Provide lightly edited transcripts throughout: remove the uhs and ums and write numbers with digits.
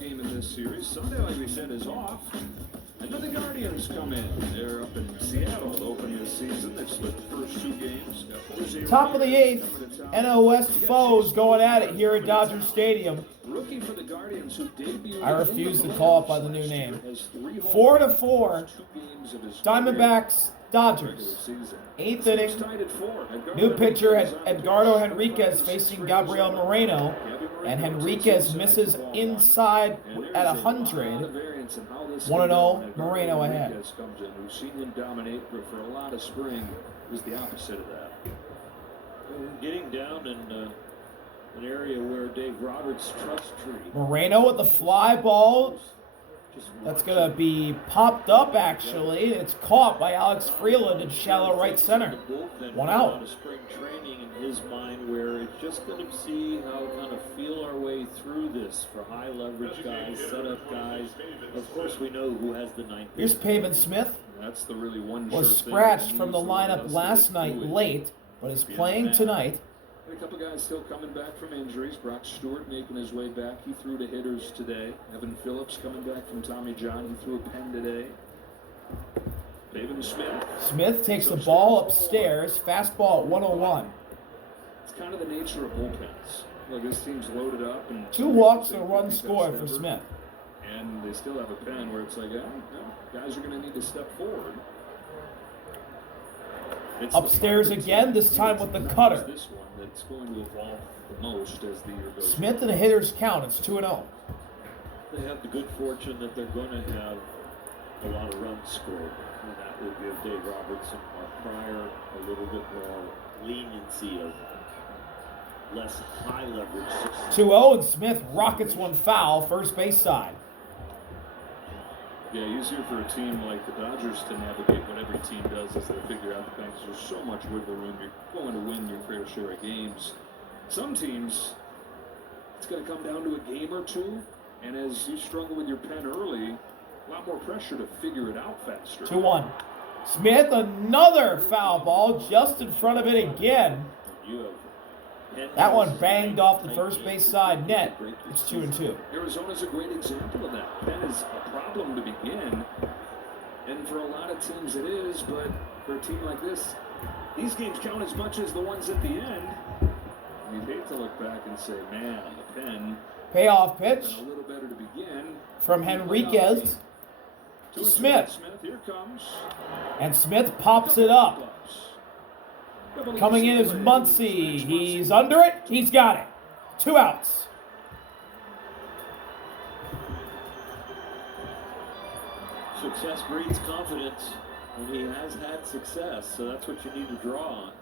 game in this series. Sunday, like we said, is off. And then the Guardians come in. They're up in Seattle to open this season. They've split the first 2 games. Top of the 8th, NL West foes going at it here at Dodger Stadium. Rookie for the Guardians who debuted. I refuse to call it by the new name. 4-4, Diamondbacks, Dodgers. 8th inning, new pitcher Edgardo Henriquez facing Gabriel Moreno, and Henriquez misses inside at 100. 1-0, Moreno ahead. We've seen him dominate, but for a lot of spring, it was the opposite of that. Getting down in an area where Dave Roberts' trust tree. Moreno with the fly ball. That's going to be popped up, actually. It's caught by Alex Freeland in shallow right center. 1 out. Spring training in his mind where it's just going to see how kind of feel our way through this for high leverage guys, setup guys. Of course, we know who has the 9th. Here's Pavin Smith. That's the really one. Was scratched from the lineup last night late, but is playing tonight. A couple guys still coming back from injuries. Brock Stewart making his way back. He threw to hitters today. Evan Phillips coming back from Tommy John. He threw a pen today. Pavin Smith. Smith takes the ball upstairs. Fastball at 101. It's kind of the nature of bullpens. Like this team's loaded up. And 2 walks and a run scored for Smith. And they still have a pen where it's like, guys are going to need to step forward. Upstairs again, this time with the cutter. This one that's going to evolve the most as the year goes. Smith and the hitters count. It's 2-0. They have the good fortune that they're going to have a lot of runs scored. And that will give Dave Roberts and Mark Pryor a little bit more leniency of less high leverage. 2-0 and Smith rockets one foul, first base side. Yeah, easier for a team like the Dodgers to navigate what every team does as they figure out the things. There's so much wiggle room. You're going to win your fair share of games. Some teams, it's going to come down to a game or two. And as you struggle with your pen early, a lot more pressure to figure it out faster. 2-1. Smith, another foul ball just in front of it again. That one banged off the first base side net. It's 2-2. Arizona's a great example of that. Pen is a problem to begin, and for a lot of teams it is, but for a team like this, these games count as much as the ones at the end. You'd hate to look back and say, man, the pen. Payoff pitch a little better to begin. From Henriquez to Smith. Here comes. And Smith pops it up. Coming in is Muncy. He's under it. He's got it. 2 outs. Success breeds confidence, and he has had success, so that's what you need to draw on.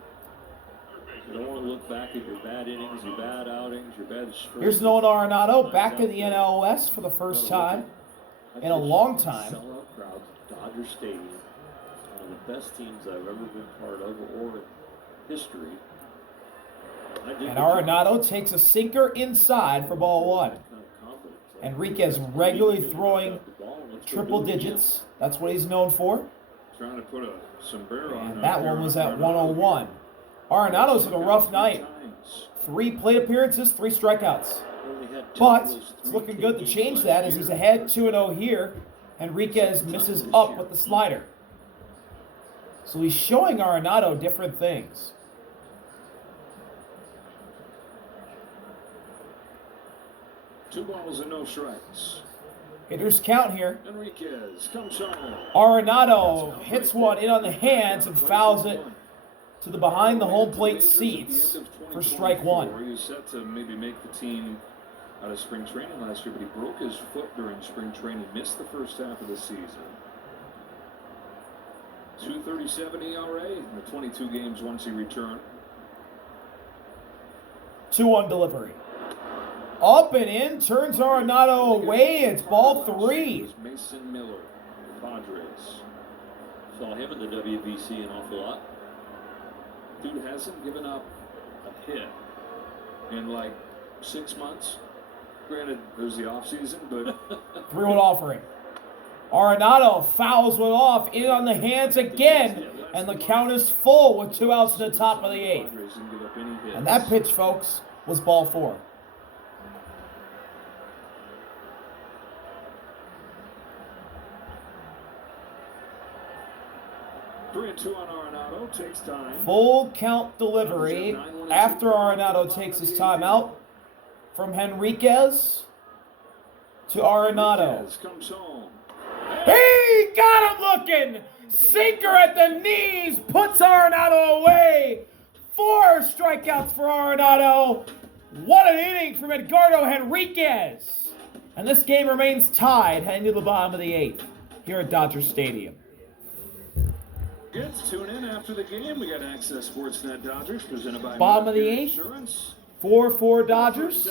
You don't want to look back at your bad innings, your bad outings, your bad spring. Here's Nolan Arenado back in the NL West for the first time in a long time. Sellout crowd, Dodger Stadium, one of the best teams I've ever been part of or history. And Arenado takes a sinker inside for ball 1. Enriquez regularly throwing triple digits. That's what he's known for. Trying to put a sombrero on. And that one was at 101. Arenado's had a rough night. 3 plate appearances, 3 strikeouts. But it's looking good to change that as he's ahead 2-0 here. Enriquez misses up with the slider. So he's showing Arenado different things. Two balls and no strikes. Hitters count here. Enriquez comes home. Arenado hits one in on the hands and fouls it to the behind the home plate seats for strike 1. He was set to maybe make the team out of spring training last year, but he broke his foot during spring training, missed the first half of the season. 2.37 ERA in the 22 games once he returned. 2-1 delivery. Up and in, turns Arenado away. It's ball 3. Mason Miller, Padres. Saw him in the WBC an awful lot. Dude hasn't given up a hit in like 6 months. Granted, there's the offseason, but 3-1 offering. Arenado fouls one off, in on the hands again, and the count is full with 2 outs in the top of the 8th. And that pitch, folks, was ball 4. 3-2 on Arenado, takes time. Full count delivery after Arenado takes his time out from Henriquez to Arenado. Comes home. He got him looking! Sinker at the knees, puts Arenado away. 4 strikeouts for Arenado. What an inning from Edgardo Henriquez. And this game remains tied heading to the bottom of the 8th here at Dodger Stadium. Good to tune in after the game. We got Access Sportsnet Dodgers presented by Bottom of the 8th. 4-4 Dodgers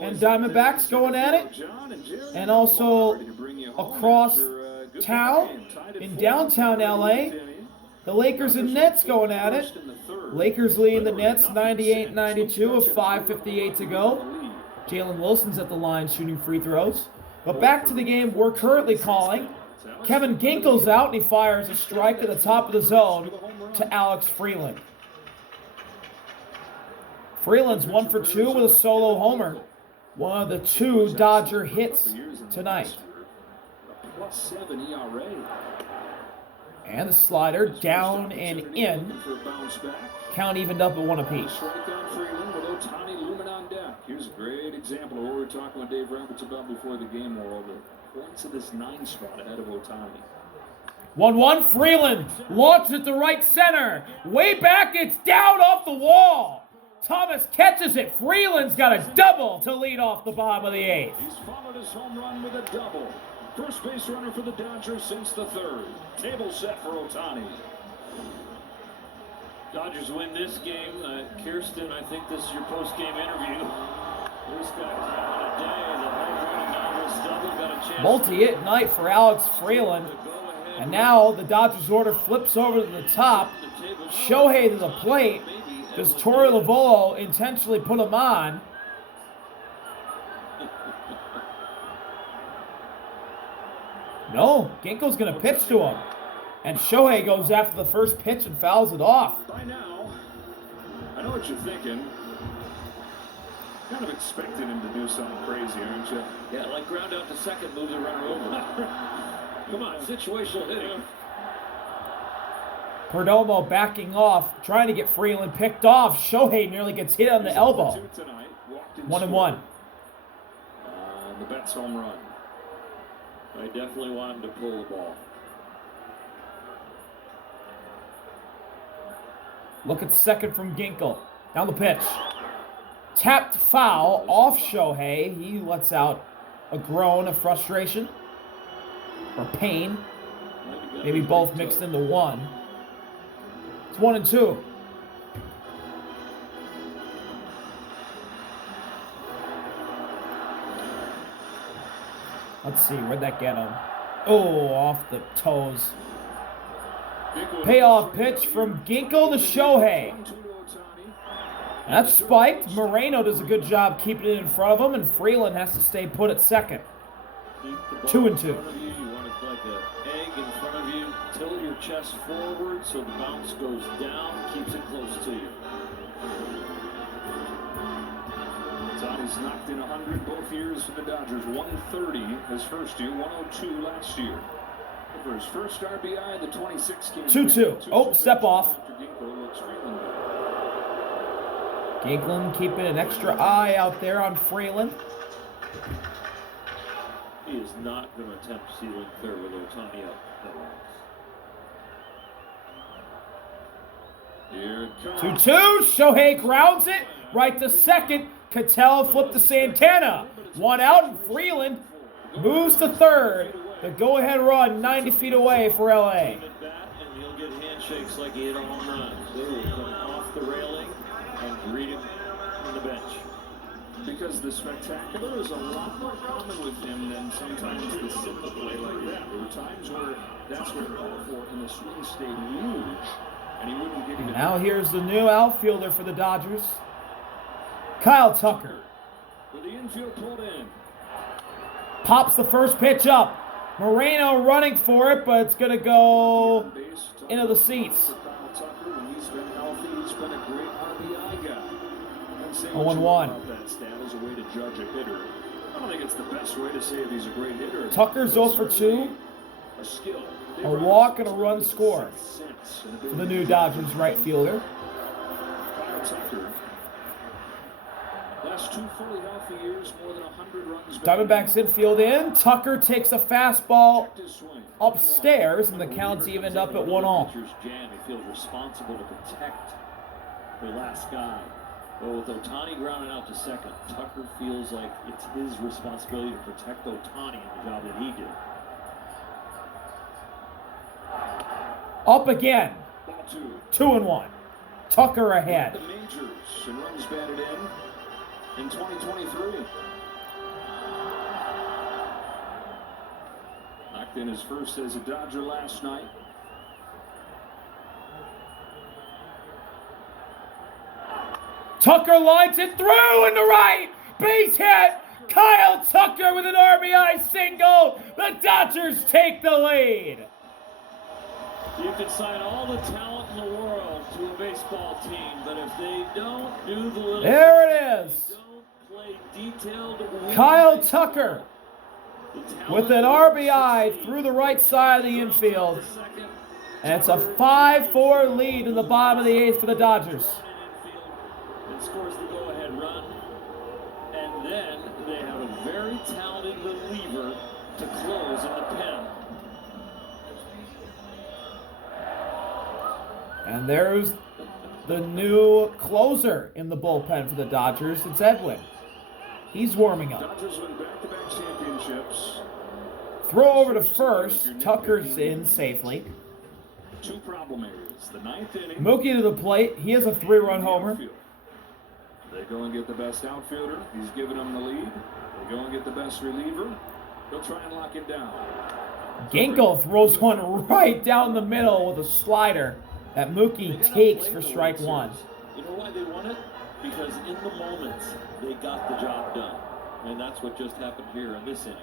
and Diamondbacks going at it. And also across town in downtown LA, the Lakers and Nets going at it. Lakers leading the Nets 98-92 with 5:58 to go. Jalen Wilson's at the line shooting free throws. But back to the game we're currently calling. Kevin Ginkel's out and he fires a strike at the top of the zone to Alex Freeland. Freeland's 1 for 2 with a solo homer. One of the 2 Dodger hits tonight. +7 ERA. And the slider down and in. Count evened up at 1 apiece. Strikeout Freeland with Ohtani looming on deck. Here's a great example of what we were talking with Dave Roberts about before the game wore over. Points to this 9 spot ahead of Ohtani. 1-1, Freeland launches at the right center. Way back, it's down off the wall. Thomas catches it. Freeland's got a double to lead off the bottom of the 8th. He's followed his home run with a double. First base runner for the Dodgers since the 3rd. Table set for Ohtani. Dodgers win this game. Kirsten, I think this is your post-game interview. This guy's having a day. The home run and now this double got a chance. Multi-hit night for Alex Freeland. And now the Dodgers order flips over to the top. Shohei to the plate. Does Torey Lovullo intentionally put him on? No, Ginkel's going to pitch to him. And Shohei goes after the first pitch and fouls it off. By now, I know what you're thinking. Kind of expected him to do something crazy, aren't you? Yeah, like ground out to second, move the runner over. Come on, situational hitting. Perdomo backing off, trying to get Freeland picked off. Shohei nearly gets hit on the elbow. 1-1. The Betts home run. I definitely want him to pull the ball. Look at second from Ginkel. Down the pitch. Tapped foul off Shohei. He lets out a groan of frustration or pain. Maybe both mixed into one. It's 1-2. Let's see, where'd that get him? Oh, off the toes. Payoff pitch from Ginkel to Shohei. That's spiked. Moreno does a good job keeping it in front of him, and Freeland has to stay put at second. 2-2. You want it like an egg in front of you. Tilt your chest forward so the bounce goes down, keeps it close to you. Ohtani's knocked in 100 both years for the Dodgers. 130 his first year, 102 last year. For his first RBI, the 26 game. 2-2. Oh, step off. Ginkel keeping an extra eye out there on Freeland. He is not going to attempt ceiling clear with Ohtani up. Here it comes. 2-2. Shohei grounds it right to second. Cattell flipped to Santana. One out, and Freeland moves to third. The go-ahead run 90 feet away for LA. And he'll get handshakes like he hit a home run. They will come off the railing and greet him on the bench. Because the spectacular is a lot more common with him than sometimes the simple play like that. There were times where that's what he called for, and the swing stayed huge, and he wouldn't get even. Now here's the new outfielder for the Dodgers, Kyle Tucker. With the infield pulled in. Pops the first pitch up. Moreno running for it, but it's going to go into the seats. Kyle Tucker, when he's been healthy, he's been a great RBI guy. 0-1. That stat as a way to judge a hitter. I don't think it's the best way to say if he's a great hitter. Tucker's 0 for 2 A walk and a run score for the new Dodgers right fielder. Kyle Tucker. Last 2 fully healthy years, more than 100 runs. Diamondbacks infield in. Tucker takes a fastball upstairs, and the count's evened up at 1-all. Jam. He feels responsible to protect the last guy. Well, with Ohtani grounding out to second, Tucker feels like it's his responsibility to protect Ohtani in the job that he did. Up again. Ball 2-1. Tucker ahead. The majors and runs batted in 2023. Knocked in his first as a Dodger last night. Tucker lines it through in the right. Base hit. Kyle Tucker with an RBI single. The Dodgers take the lead. You can sign all the talent in the world to a baseball team, but if they don't do the little there it is. Don't play detailed Kyle Tucker with an RBI through the right side of the infield. And it's a 5-4 lead in the bottom of the 8th for the Dodgers. And scores the go-ahead run. And then they have a very talented reliever to close in the pen. And there's the new closer in the bullpen for the Dodgers. It's Edwin. He's warming up. Dodgers win back-to-back championships. Throw over to first. Tucker's in safely. 2 problem areas. The 9th inning. Mookie to the plate. He has a 3-run homer. They go and get the best outfielder. He's giving them the lead. They go and get the best reliever. They'll try and lock him down. Ginkel throws one right down the middle with a slider that Mookie takes for strike 1. You know why they won it? Because in the moments, they got the job done. And that's what just happened here in this inning.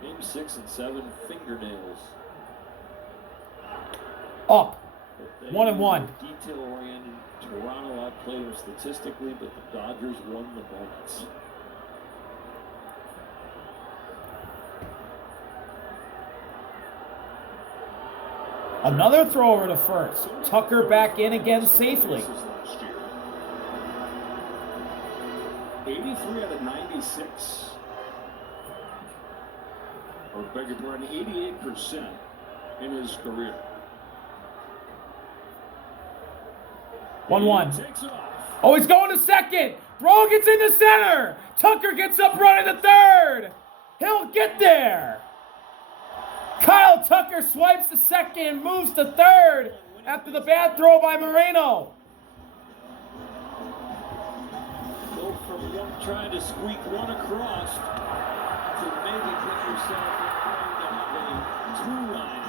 Game 6 and 7, fingernails. Up. 1-1. Detail-oriented. Toronto outplayed them statistically, but the Dodgers won the moments. Another throw over to first. Tucker back in again safely. 83 out of 96. Or beg your pardon, 88% in his career. 1-1. Oh, he's going to second. Throw gets into center. Tucker gets up running to third. He'll get there. Kyle Tucker swipes to second and moves to third after the bad throw by Moreno. Go from trying to squeak one across to maybe put yourself in to have a 2-line.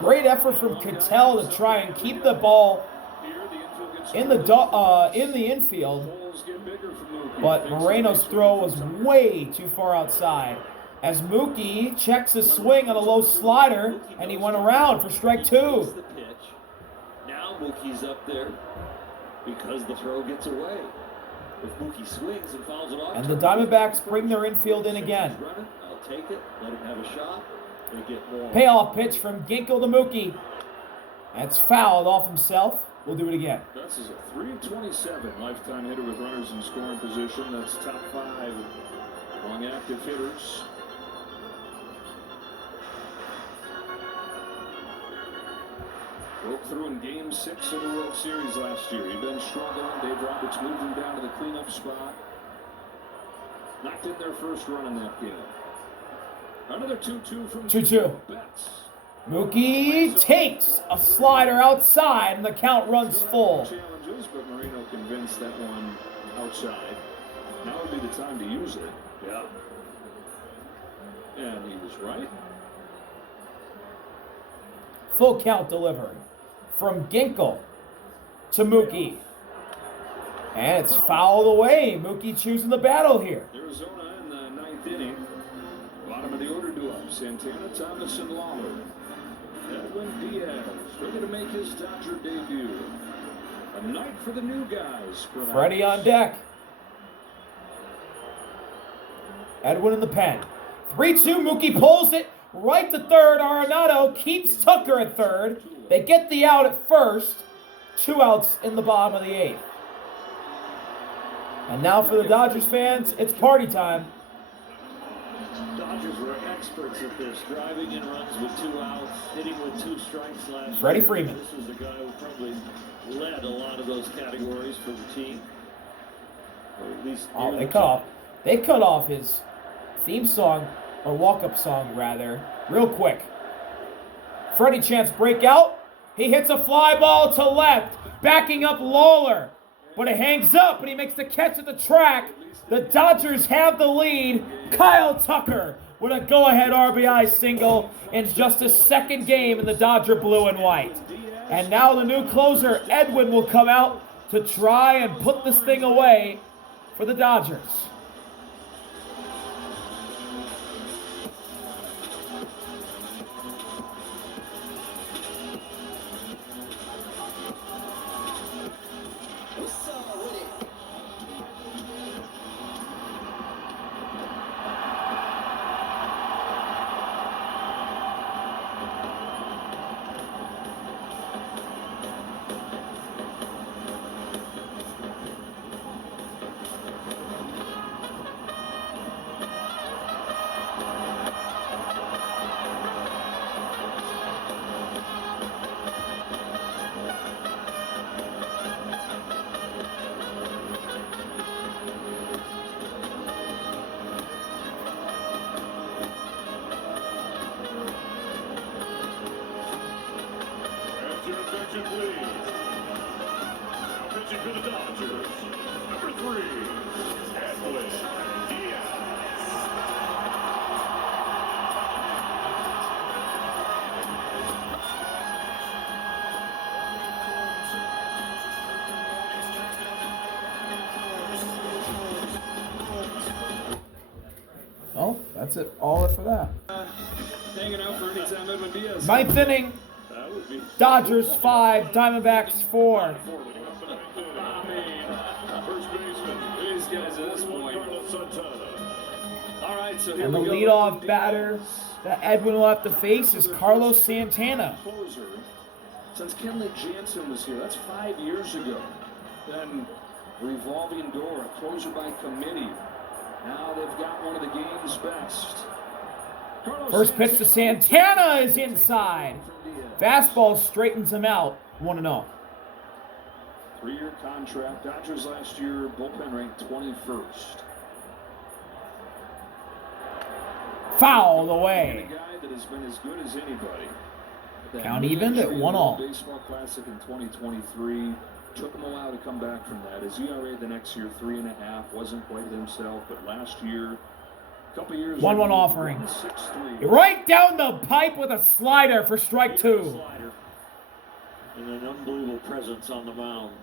Great effort from Cattell to try and keep the ball in the infield, but Moreno's throw was way too far outside. As Mookie checks his swing on a low slider, and he went around for strike 2. Now Mookie's up there because the throw gets away. If Mookie swings and fouls it off, and the Diamondbacks bring their infield in again. I'll take it. Let him have a shot. They get more. Payoff pitch from Ginkel to Mookie. That's fouled off himself. We'll do it again. This is a .327 lifetime hitter with runners in scoring position. That's top 5 among active hitters. Broke through in Game 6 of the World Series last year. He'd been struggling. Dave Roberts moved him down to the cleanup spot. Knocked in their first run in that game. Another 2-2 from 2-2. Mookie takes a slider outside, and the count runs full. Challenges, but Moreno convinced that one outside. Now would be the time to use it. Yeah. And he was right. Full count delivery from Ginkel to Mookie. And it's fouled away. Mookie choosing the battle here. Arizona in the 9th inning. Bottom of the order to up. Santana, Thomas, and Lawler. Edwin Diaz ready to make his Dodger debut. A night for the new guys. Perhaps. Freddie on deck. Edwin in the pen. 3-2, Mookie pulls it right to third. Arenado keeps Tucker at third. They get the out at first. 2 outs in the bottom of the 8th. And now for the Dodgers fans, it's party time. Dodgers were experts at this, driving in runs with 2 outs, hitting with 2 strikes last Freddie year. Freeman. This is the guy who probably led a lot of those categories for the team. Or at least Oh, they cut off his theme song, or walk-up song rather, real quick. Freddie chance breakout. He hits a fly ball to left, backing up Lawler. But it hangs up, and he makes the catch at the track. The Dodgers have the lead. Kyle Tucker with a go-ahead RBI single in just his 2nd game in the Dodger blue and white. And now the new closer, Edwin, will come out to try and put this thing away for the Dodgers. Attention, please. Now pitching for the Dodgers, number 3, Edwin Diaz. Oh, that's it. All it for that. Hanging out for anytime Edwin Diaz. 9th inning. That would be Dodgers 5, Diamondbacks 4. First baseman, These guys at this point. Carlos Santana. All right, so here And the we go. leadoff batter that Edwin will have to face is Carlos Santana. Closer. Since Kenley Jansen was here, that's 5 years ago. Then revolving door, a closer by committee. Now they've got one of the game's best. Carlos First pitch to Santana is inside. Fastball straightens him out. 1-0. 3-year contract. Dodgers last year, bullpen ranked 21st. Foul A away. guy that has been as good as anybody. That Count even at 1-1. Baseball Classic in 2023. Took him a while to come back from that. His ERA the next year, 3.5. Wasn't quite himself, but last year, a couple years. 1-1 offering. 6-3. Right down the pipe with a slider for strike 2. slider. And an unbelievable presence on the mound.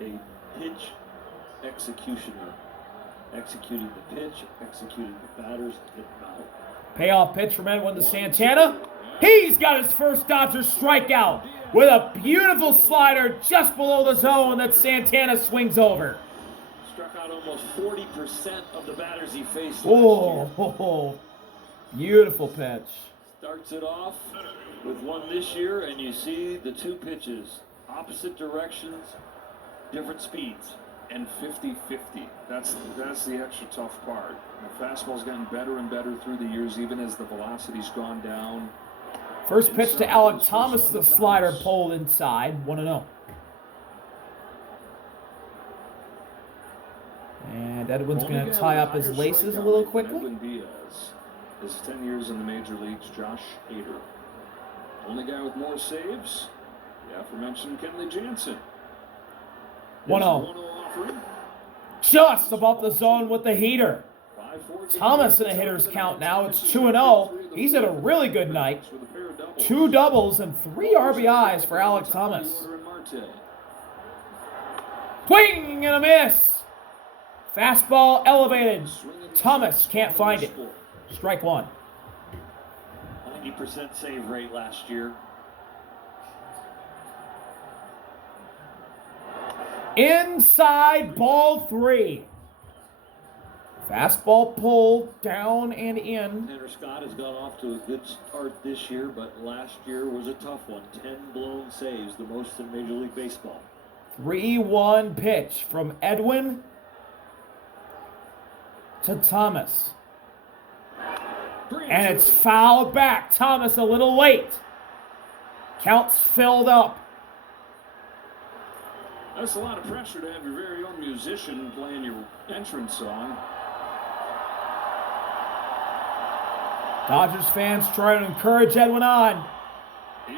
A pitch executioner. Executing the pitch, executing the batters, hit them out. Payoff pitch from Edwin to Santana. He's got his first Dodger strikeout with a beautiful slider just below the zone that Santana swings over. Struck out almost 40% of the batters he faced last year. Oh, beautiful pitch. Starts it off with one this year, and you see the 2 pitches, opposite directions, different speeds. And 50-50. That's the extra tough part. The fastball's gotten better and better through the years, even as the velocity's gone down. First pitch to Alec Thomas, the slider pulled inside. 1-0. And Edwin's going to tie up his laces a little quickly. Edwin Diaz is 10 years in the major leagues. Josh Hader. Only guy with more saves, the aforementioned Kenley Jansen. 1-0. Just above the zone with the heater. Thomas in a hitter's count now. It's 2-0. He's had a really good night. 2 doubles and 3 RBIs for Alec Thomas. Swing and a miss. Fastball elevated. Thomas can't find it. Strike 1. 90% save rate last year. Inside ball 3. Fastball pulled down and in. Tanner Scott has gone off to a good start this year, but last year was a tough one. 10 blown saves, the most in Major League Baseball. 3-1 pitch from Edwin to Thomas. And it's fouled back. Thomas a little late. Count's filled up. That's a lot of pressure to have your very own musician playing your entrance song. Dodgers fans trying to encourage Edwin on.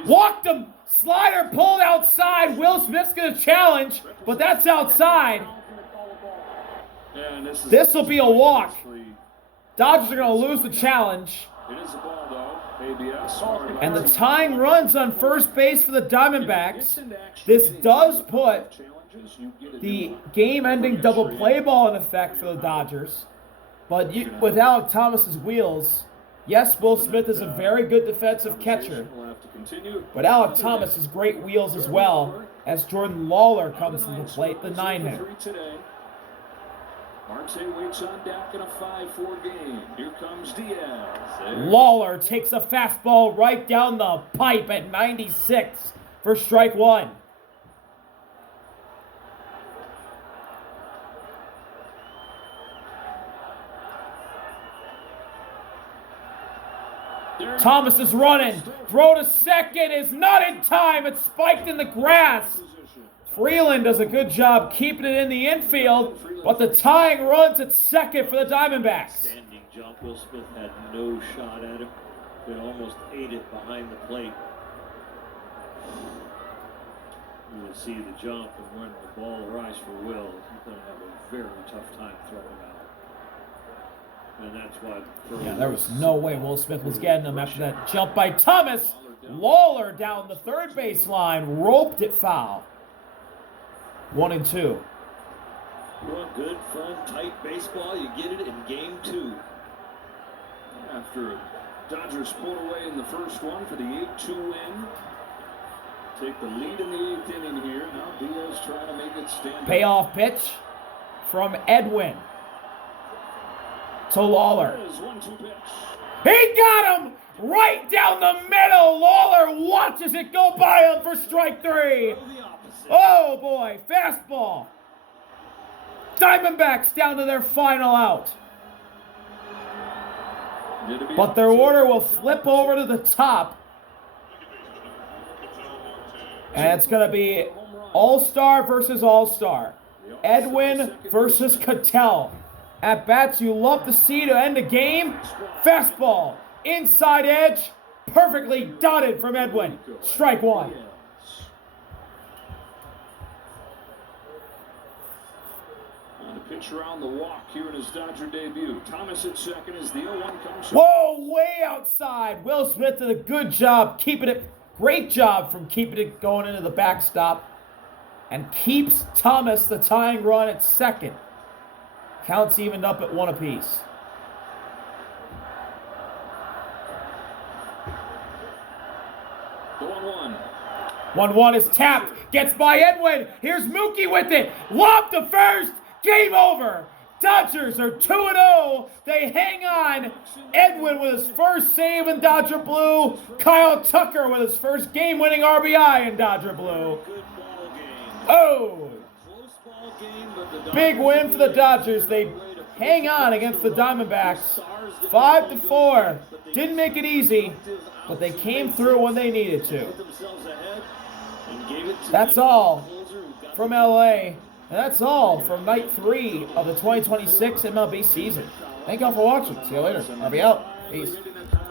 Walked him. Slider pulled outside. Will Smith's going to challenge, but that's outside. This will be a walk. Dodgers are going to lose the challenge. It is a ball, though. ABS. And the tying runs on first base for the Diamondbacks. This does put the game-ending double play ball in effect for the Dodgers. But with Alek Thomas's wheels, yes, Will Smith is a very good defensive catcher. But Alek Thomas has great wheels as well, as Jordan Lawler comes to the plate, the 9-hitter. Marte waits on deck in a 5-4 game. Here comes Diaz. Lawler takes a fastball right down the pipe at 96 for strike 1. Thomas is running. Throw to second is not in time. It's spiked in the grass. Freeland does a good job keeping it in the infield, but the tying runs at second for the Diamondbacks. Standing jump. Will Smith had no shot at him. They almost ate it behind the plate. You will see the jump and when the ball arrives for Will, he's going to have a very tough time throwing out. And that's why. Yeah, there was no way Will Smith was getting him after that jump by Thomas. Lawler down the third baseline, roped it foul. 1-2. Well, good, fun, tight baseball. You get it in game 2. After Dodgers pulled away in the first one for the 8-2 win. Take the lead in the 8th inning here. Now Diaz trying to make it stand. Payoff pitch from Edwin to Lawler. He got him right down the middle. Lawler watches it go by him for strike 3. Oh boy, fastball. Diamondbacks down to their final out. But their order will flip over to the top. And it's going to be All-Star versus All-Star. Edwin versus Cattell. At bats you love to see to end a game. Fastball, inside edge, perfectly dotted from Edwin. Strike 1. Pitcher on the walk here in his Dodger debut. Thomas at second as the 0-1 comes. Whoa, way outside. Will Smith did a good job keeping it. Great job from keeping it going into the backstop. And keeps Thomas the tying run at second. Counts evened up at 1 apiece. The 1-1. 1-1 is tapped. Gets by Edwin. Here's Mookie with it. Lob to first. Game over. Dodgers are 2-0. They hang on. Edwin with his first save in Dodger blue. Kyle Tucker with his first game-winning RBI in Dodger blue. Oh! Big win for the Dodgers. They hang on against the Diamondbacks. 5-4. Didn't make it easy, but they came through when they needed to. That's all from LA. And that's all from night 3 of the 2026 MLB season. Thank y'all for watching. See you later. RBI out. Peace.